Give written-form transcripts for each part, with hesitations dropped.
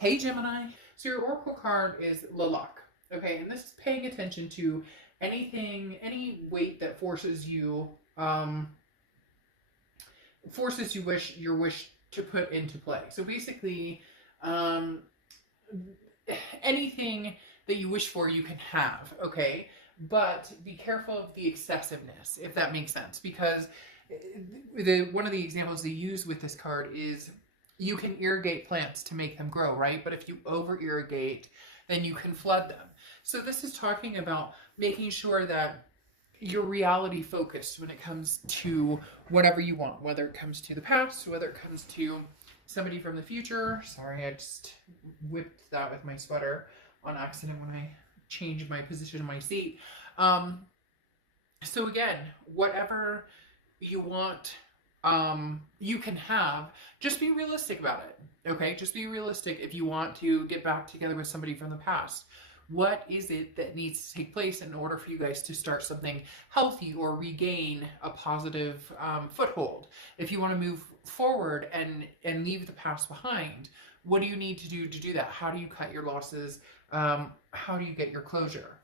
Hey Gemini. So your oracle card is Lalak. Okay, and this is paying attention to anything, any weight that forces your wish to put into play. So basically, um, anything that you wish for, you can have. Okay, but be careful of the excessiveness, if that makes sense, because one of the examples they use with this card is you can irrigate plants to make them grow, right? But if you over irrigate, then you can flood them. So this is talking about making sure that you're reality focused when it comes to whatever you want, whether it comes to the past, whether it comes to somebody from the future. Sorry, I just whipped that with my sweater on accident when I changed my position in my seat. So again, whatever you want, you can have, just be realistic about it. Okay, just be realistic. If you want to get back together with somebody from the past, what is it that needs to take place in order for you guys to start something healthy or regain a positive foothold? If you want to move forward and leave the past behind, what do you need to do that? How do you cut your losses? How do you get your closure?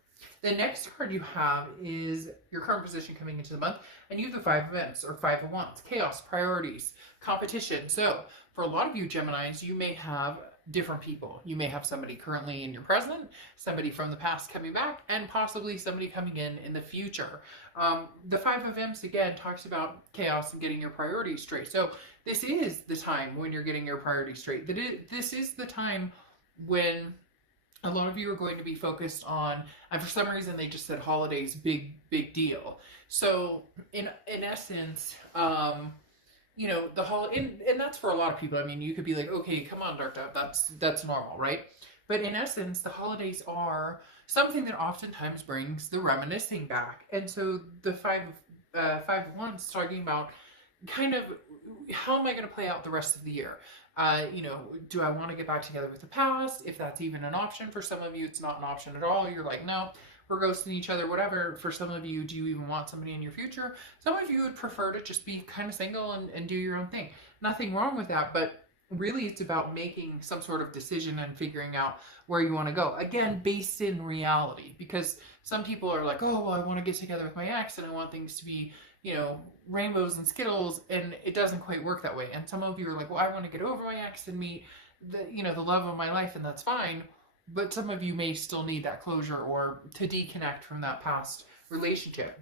The next card you have is your current position coming into the month, and you have the Five of Wands or Five of Wands, chaos, priorities, competition. So for a lot of you Geminis, you may have different people. You may have somebody currently in your present, somebody from the past coming back, and possibly somebody coming in the future. The Five of Wands again talks about chaos and getting your priorities straight. So this is the time when you're getting your priorities straight. This is the time when a lot of you are going to be focused on, and for some reason they just said holidays, big deal. So in essence, and that's for a lot of people. I mean, you could be like, okay, come on, Dark Dove, that's normal, right? But in essence, the holidays are something that oftentimes brings the reminiscing back. And so the five of wands talking about kind of how am I going to play out the rest of the year? Do I want to get back together with the past? If that's even an option. For some of you, it's not an option at all. You're like, no, we're ghosting each other, whatever. For some of you, do you even want somebody in your future? Some of you would prefer to just be kind of single and do your own thing. Nothing wrong with that, but really it's about making some sort of decision and figuring out where you want to go. Again, based in reality, because some people are like, oh, well, I want to get together with my ex and I want things to be, rainbows and skittles, and it doesn't quite work that way. And some of you are like, well, I want to get over my ex and meet the love of my life, and that's fine. But some of you may still need that closure or to deconnect from that past relationship.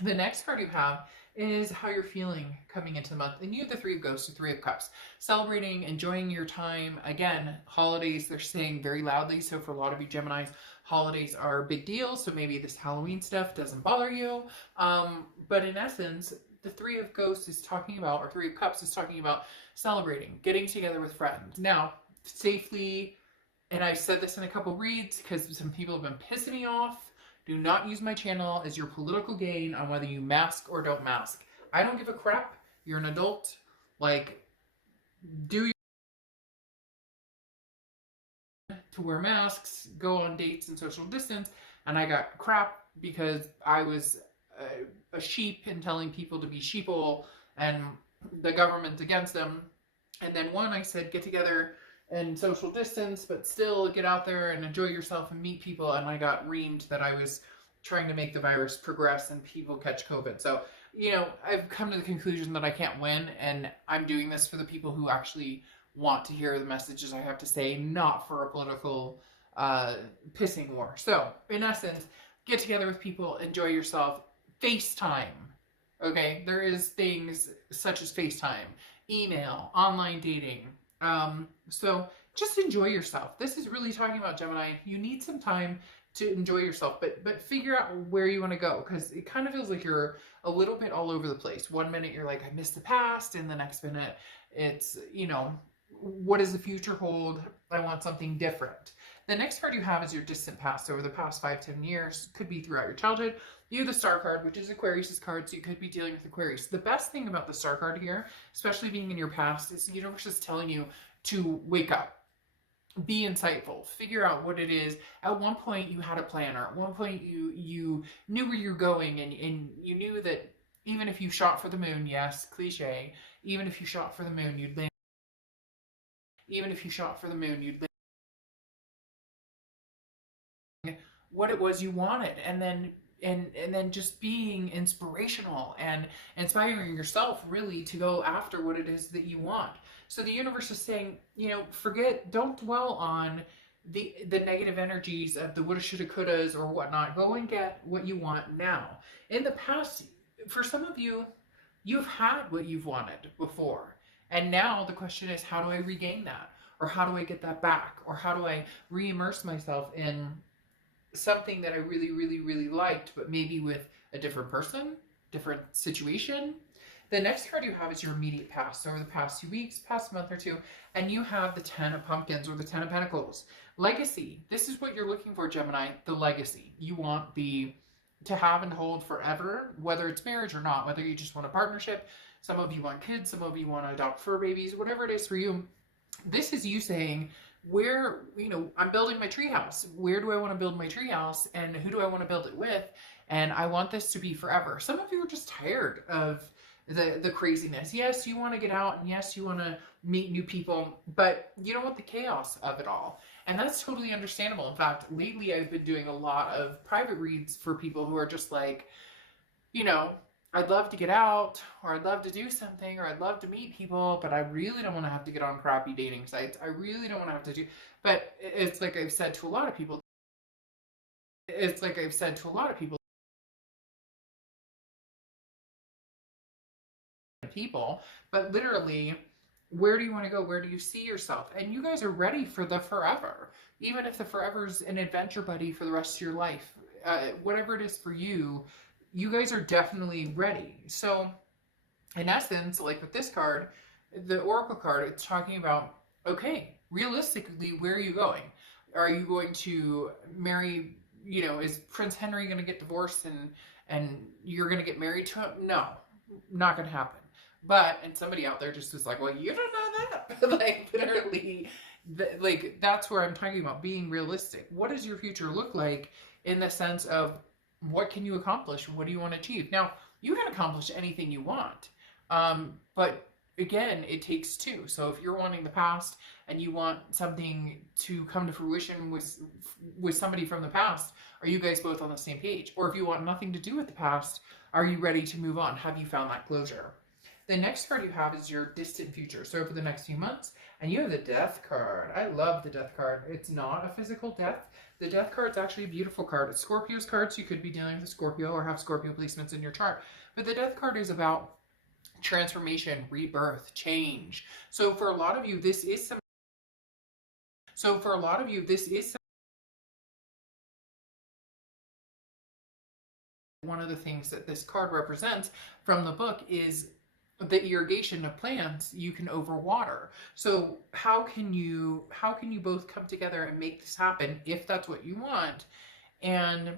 The next card you have is how you're feeling coming into the month. And you have the Three of Ghosts, the Three of Cups. Celebrating, enjoying your time. Again, holidays, they're saying very loudly. So for a lot of you Geminis, holidays are a big deal. So maybe this Halloween stuff doesn't bother you. But in essence, the Three of Ghosts is talking about, or Three of Cups is talking about celebrating, getting together with friends. Now, safely, and I've said this in a couple reads because some people have been pissing me off. Do not use my channel as your political gain on whether you mask or don't mask. I don't give a crap. You're an adult. Like, do your to wear masks, go on dates and social distance, and I got crap because I was a sheep and telling people to be sheeple and the government against them. And then I said get together and social distance, but still get out there and enjoy yourself and meet people. And I got reamed that I was trying to make the virus progress and people catch COVID. So, I've come to the conclusion that I can't win, and I'm doing this for the people who actually want to hear the messages I have to say, not for a political pissing war. So, in essence, get together with people, enjoy yourself, FaceTime. Okay, there is things such as FaceTime, email, online dating. So just enjoy yourself. This is really talking about Gemini. You need some time to enjoy yourself, but figure out where you want to go, because it kind of feels like you're a little bit all over the place. One minute you're like, I miss the past, and the next minute it's, what does the future hold? I want something different. The next card you have is your distant past. Over the past 5-10 years, could be throughout your childhood. You have the Star card, which is Aquarius's card, so you could be dealing with Aquarius. The best thing about the Star card here, especially being in your past, is the universe is telling you to wake up. Be insightful. Figure out what it is. At one point, you had a planner. At one point, you knew where you're going, and you knew that even if you shot for the moon, yes, cliche, even if you shot for the moon, you'd land. Even if you shot for the moon, you'd land what it was you wanted, and then just being inspirational and inspiring yourself really to go after what it is that you want. So the universe is saying, don't dwell on the negative energies of the woulda, shoulda, couldas or whatnot. Go and get what you want now. In the past, for some of you, you've had what you've wanted before. And now the question is, how do I regain that? Or how do I get that back? Or how do I re-immerse myself in something that I really, really, really liked, but maybe with a different person, different situation? The next card you have is your immediate past, over the past 2 weeks, past month or two, and you have the 10 of Pumpkins or the 10 of Pentacles. Legacy. This is what you're looking for, Gemini, the legacy. You want to have and hold forever, whether it's marriage or not, whether you just want a partnership. Some of you want kids, some of you want to adopt fur babies, whatever it is for you. This is you saying, I'm building my treehouse. Where do I want to build my treehouse, and who do I want to build it with? And I want this to be forever. Some of you are just tired of the craziness. Yes, you want to get out, and yes, you want to meet new people, but you don't want the chaos of it all. And that's totally understandable. In fact, lately I've been doing a lot of private reads for people who are just like, I'd love to get out, or I'd love to do something, or I'd love to meet people, but I really don't want to have to get on crappy dating sites. I really don't want to have to do, but it's like I've said to a lot of people, but literally, where do you want to go? Where do you see yourself? And you guys are ready for the forever. Even if the forever's an adventure buddy for the rest of your life, whatever it is for you, you guys are definitely ready. So in essence, like with this card, the Oracle card, it's talking about, okay, realistically, where are you going? Are you going to marry, is Prince Henry going to get divorced and you're going to get married to him? No, not going to happen. But, and somebody out there just is like, well, you don't know that. Like, literally, that's where I'm talking about being realistic. What does your future look like in the sense of what can you accomplish? What do you want to achieve? Now, you can accomplish anything you want. But again, it takes two. So if you're wanting the past and you want something to come to fruition with somebody from the past, are you guys both on the same page? Or if you want nothing to do with the past, are you ready to move on? Have you found that closure? The next card you have is your distant future. So for the next few months, and you have the Death card. I love the Death card. It's not a physical death. The Death card is actually a beautiful card. It's Scorpio's card, so you could be dealing with a Scorpio or have Scorpio placements in your chart. But the Death card is about transformation, rebirth, change. So for a lot of you, this is one of the things that this card represents from the book is the irrigation of plants. You can overwater. So how can you both come together and make this happen if that's what you want, and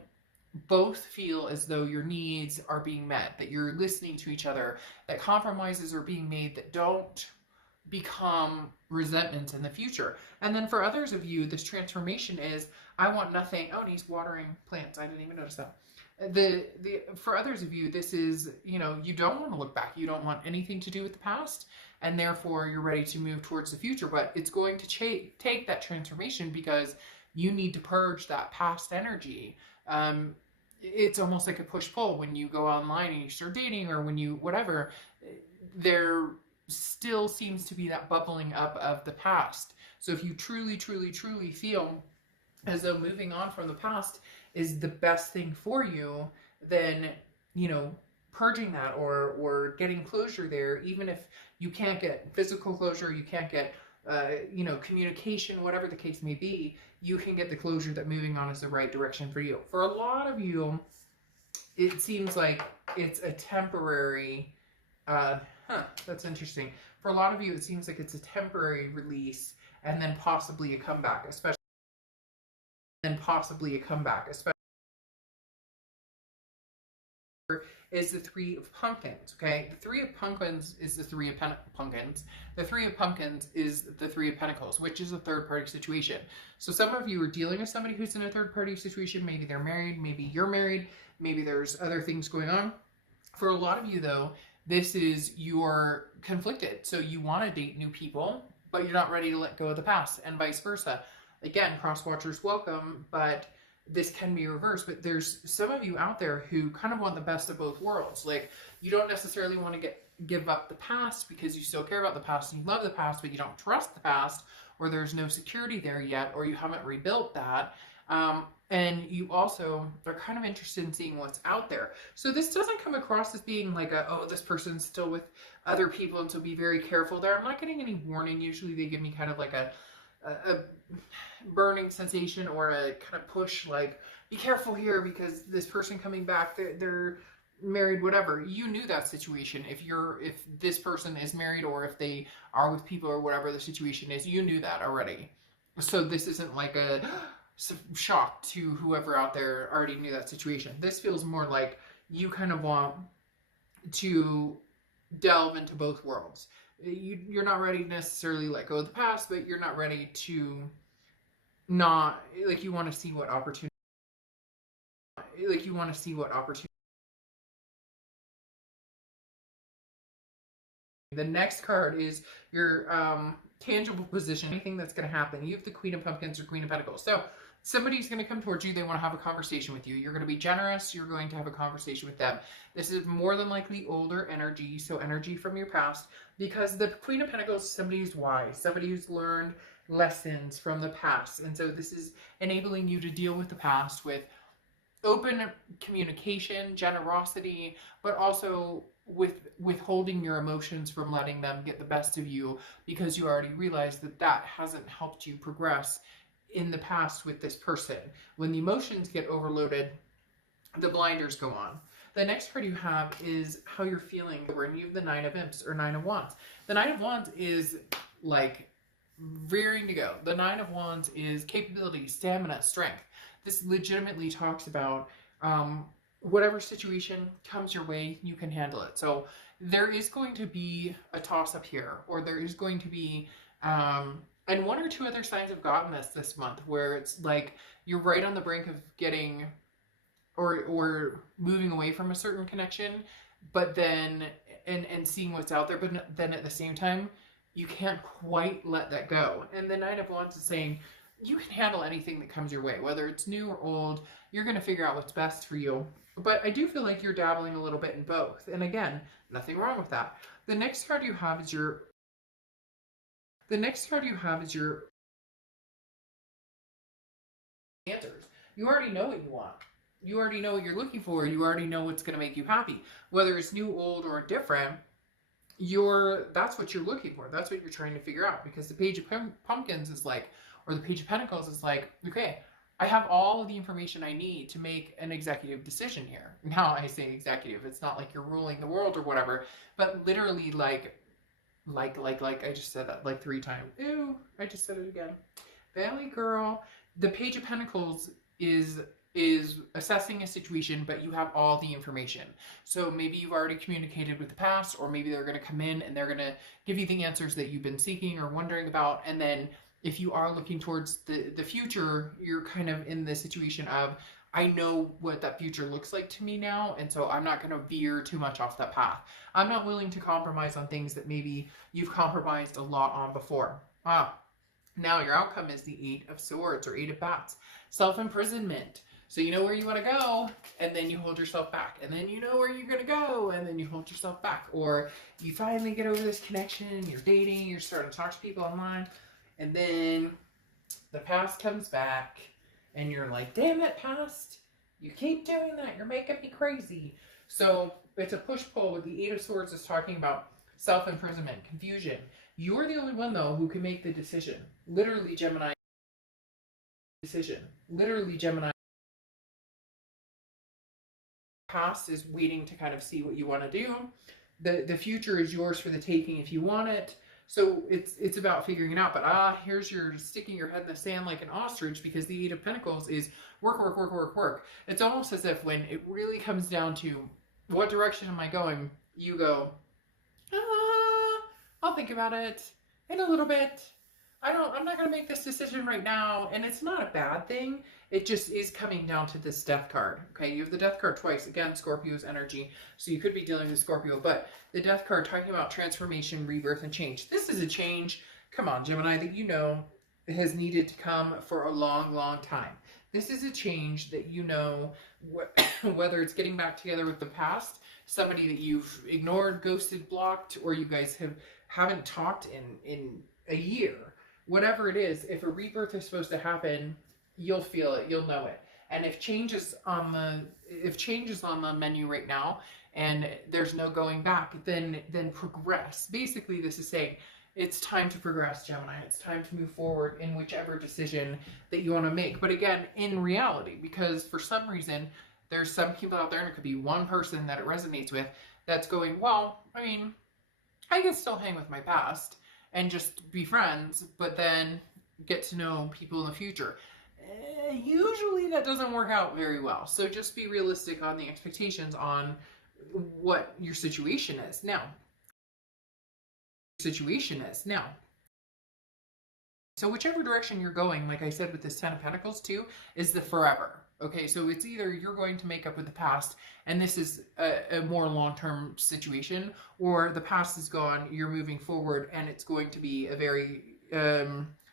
both feel as though your needs are being met, that you're listening to each other, that compromises are being made that don't become resentments in the future. And then for others of you, this transformation is, I want nothing. Oh, and he's watering plants. I didn't even notice that. For others of you, this is, you don't want to look back. You don't want anything to do with the past, and therefore you're ready to move towards the future. But it's going to take that transformation because you need to purge that past energy. It's almost like a push-pull when you go online and you start dating, or when you whatever, there still seems to be that bubbling up of the past. So if you truly, truly, truly feel as though moving on from the past is the best thing for you, then, purging that or getting closure there, even if you can't get physical closure, you can't get, communication, whatever the case may be, you can get the closure that moving on is the right direction for you. For a lot of you, it seems like it's a temporary, that's interesting. For a lot of you, it seems like it's a temporary release and then possibly a comeback, especially is the Three of Pumpkins, okay? The Three of Pumpkins is the Three of Pumpkins. The Three of Pumpkins is the Three of Pentacles, which is a third-party situation. So some of you are dealing with somebody who's in a third-party situation. Maybe they're married, maybe you're married, maybe there's other things going on. For a lot of you, though, this is you're conflicted. So you want to date new people, but you're not ready to let go of the past, and vice versa. Again, cross-watchers welcome, but this can be reversed, but there's some of you out there who kind of want the best of both worlds. Like, you don't necessarily want to give up the past because you still care about the past and you love the past, but you don't trust the past, or there's no security there yet, or you haven't rebuilt that. And you also are kind of interested in seeing what's out there. So this doesn't come across as being like oh, this person's still with other people, and so be very careful there. I'm not getting any warning. Usually they give me kind of like a burning sensation or a kind of push, like, be careful here because this person coming back, they're married, whatever. You knew that situation. If this person is married, or if they are with people, or whatever the situation is, you knew that already. So this isn't like a shock to whoever out there already knew that situation. This feels more like you kind of want to delve into both worlds. You're not ready to necessarily let go of the past, but you're not ready to not, like, you want to see what opportunity, The next card is your tangible position, anything that's going to happen. You have the Queen of Pumpkins or Queen of Pentacles. So somebody's going to come towards you. They want to have a conversation with you. You're going to be generous. You're going to have a conversation with them. This is more than likely older energy, so energy from your past, because the Queen of Pentacles is somebody who's wise, somebody who's learned lessons from the past. And so this is enabling you to deal with the past with open communication, generosity, but also with withholding your emotions from letting them get the best of you, because you already realized that that hasn't helped you progress in the past with this person. When the emotions get overloaded, the blinders go on. The next card you have is how you're feeling, and you have the Nine of Imps or Nine of Wands. The Nine of Wands is like rearing to go. The Nine of Wands is capability, stamina, strength. This legitimately talks about whatever situation comes your way, you can handle it. So there is going to be a toss-up here, or there is going to be, and one or two other signs have gotten this month, where it's like you're right on the brink of getting or moving away from a certain connection, but then, and seeing what's out there, but then at the same time, you can't quite let that go. And the Nine of Wands is saying, you can handle anything that comes your way, whether it's new or old. You're going to figure out what's best for you. But I do feel like you're dabbling a little bit in both. And again, nothing wrong with that. The next card you have is your answers. You already know what you want. You already know what you're looking for. You already know what's going to make you happy. Whether it's new, old, or different, that's what you're looking for. That's what you're trying to figure out. Because the Page of Pumpkins is like, or the Page of Pentacles is like, okay, I have all of the information I need to make an executive decision here. Now I say executive, it's not like you're ruling the world or whatever, but literally like I just said that like 3 times. Ew, I just said it again. Valley girl. The Page of Pentacles is assessing a situation, but you have all the information. So maybe you've already communicated with the past, or maybe they're going to come in and they're going to give you the answers that you've been seeking or wondering about. And then if you are looking towards the future, you're kind of in the situation of, I know what that future looks like to me now, and so I'm not going to veer too much off that path. I'm not willing to compromise on things that maybe you've compromised a lot on before. Now your outcome is the Eight of Swords or Eight of Bats. Self-imprisonment. So you know where you want to go, and then you hold yourself back. And then you know where you're going to go, and then you hold yourself back. Or you finally get over this connection, you're dating, you're starting to talk to people online, and then the past comes back, and you're like, damn it, past. You keep doing that. You're making me crazy. So it's a push-pull. With the Eight of Swords is talking about self-imprisonment, confusion. You're the only one, though, who can make the decision. Literally, Gemini. Past is waiting to kind of see what you want to do. The future is yours for the taking if you want it. So it's about figuring it out. But here's your sticking your head in the sand like an ostrich, because the Eight of Pentacles is work. It's almost as if when it really comes down to what direction am I going, you go, I'll think about it in a little bit. I'm not going to make this decision right now. And it's not a bad thing. It just is coming down to this Death card. Okay, you have the Death card twice. Again, Scorpio's energy. So you could be dealing with Scorpio. But the Death card talking about transformation, rebirth, and change. This is a change. Come on, Gemini, that you know has needed to come for a long, long time. This is a change that you know, whether it's getting back together with the past, somebody that you've ignored, ghosted, blocked, or you guys haven't talked in a year. Whatever it is, if a rebirth is supposed to happen, you'll feel it, you'll know it. And if change is on the menu right now and there's no going back, then progress. Basically, this is saying it's time to progress, Gemini. It's time to move forward in whichever decision that you want to make. But again, in reality, because for some reason, there's some people out there, and it could be one person that it resonates with, that's going, well, I mean, I can still hang with my past and just be friends, but then get to know people in the future. Usually that doesn't work out very well. So just be realistic on the expectations on what your situation is now. So whichever direction you're going, like I said with this 10 of Pentacles too, is the forever. Okay, so it's either you're going to make up with the past, and this is a more long-term situation, or the past is gone, you're moving forward, and it's going to be a very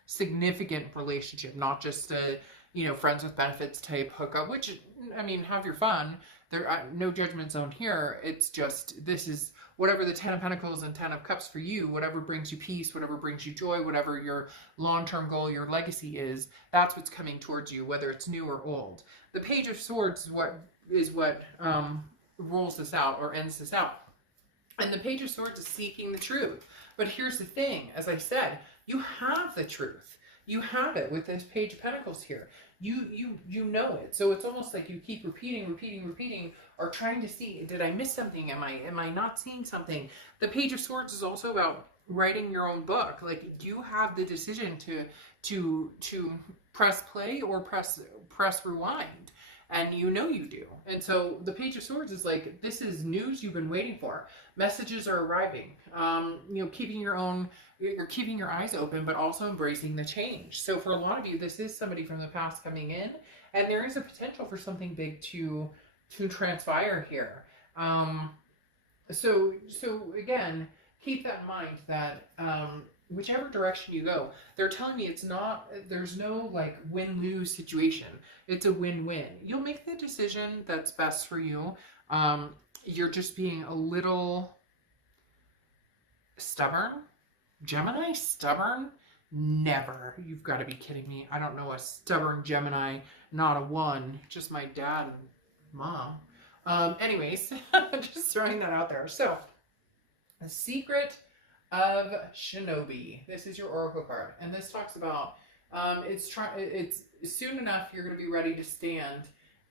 significant relationship, not just a, you know, friends with benefits type hookup, which, I mean, have your fun. There are no judgment zone here. It's just, this is whatever the 10 of Pentacles and 10 of Cups for you, whatever brings you peace, whatever brings you joy, whatever your long-term goal, your legacy is, that's what's coming towards you, whether it's new or old. The Page of Swords is what rolls this out or ends this out. And the Page of Swords is seeking the truth. But here's the thing, as I said, you have the truth. You have it with this Page of Pentacles here. You know it. So it's almost like you keep repeating, or trying to see, did I miss something? Am I not seeing something? The Page of Swords is also about writing your own book. Like, you have the decision to press play or press rewind. And you know you do. And so the Page of Swords is like, this is news you've been waiting for. Messages are arriving. You know, you're keeping your eyes open, but also embracing the change. So for a lot of you, this is somebody from the past coming in, and there is a potential for something big to transpire here. So again, keep that in mind that whichever direction you go, they're telling me there's no like win-lose situation. It's a win-win. You'll make the decision that's best for you. You're just being a little stubborn. Gemini, stubborn? Never. You've got to be kidding me. I don't know a stubborn Gemini, not a one, just my dad and mom. Anyways, just throwing that out there. So, the Secret of Shinobi. This is your oracle card, and this talks about it's soon enough you're going to be ready to stand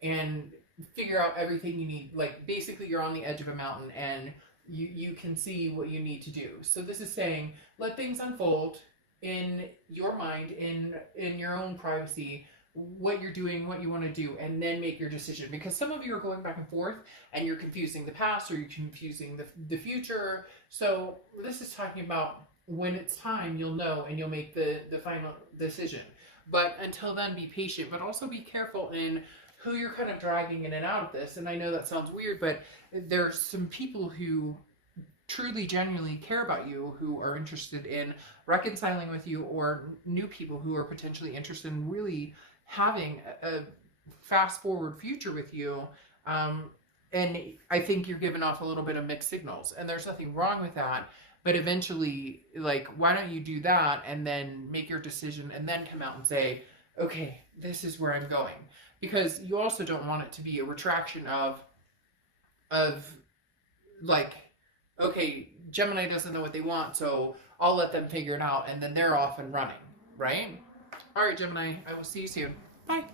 and figure out everything you need. Like, basically you're on the edge of a mountain and you can see what you need to do. So this is saying, let things unfold in your mind, in your own privacy, what you're doing, what you want to do, and then make your decision. Because some of you are going back and forth and you're confusing the past, or you're confusing the future. So this is talking about when it's time, you'll know, and you'll make the final decision. But until then, be patient, but also be careful in who you're kind of dragging in and out of this. And I know that sounds weird, but there's some people who truly, genuinely care about you, who are interested in reconciling with you, or new people who are potentially interested in really having a fast forward future with you. And I think you're giving off a little bit of mixed signals, and there's nothing wrong with that. But eventually, like, why don't you do that and then make your decision and then come out and say, okay, this is where I'm going. Because you also don't want it to be a retraction of like, okay, Gemini doesn't know what they want, so I'll let them figure it out, and then they're off and running, right? All right, Gemini, I will see you soon. Bye.